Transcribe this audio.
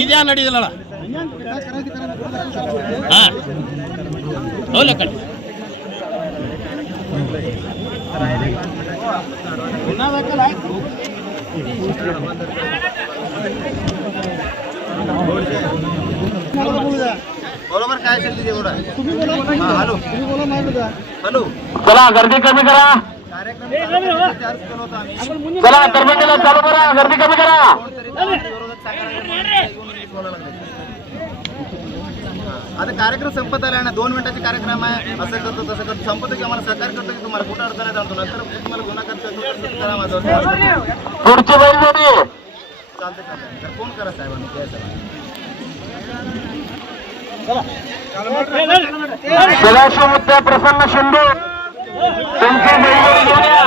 ಇದ್ಯಾ ನಡೀದಿಲ್ಲ बरोबर काय असेल तिथे एवढं हॅलो हॅलो चला गर्दी कमी करा चला कर्मचाऱ्याला चालू करा गर्दी कमी करा आता कार्यक्रम संपत आला ना 2 मिनिटाचे कार्यक्रम आहे असं करतो तसं करतो संपत की आम्हाला सहकार्य करतो की तुम्हाला कुठं अडचण आहे जाणतो नंतर तुम्हाला गुन्हा करतो करा माझं पुढची बैलजोडी चालते तर फोन करा साहेबांनी सदाशिव मुद्दा प्रसन्न शिंदे त्यांची बैलजोडी घेऊन या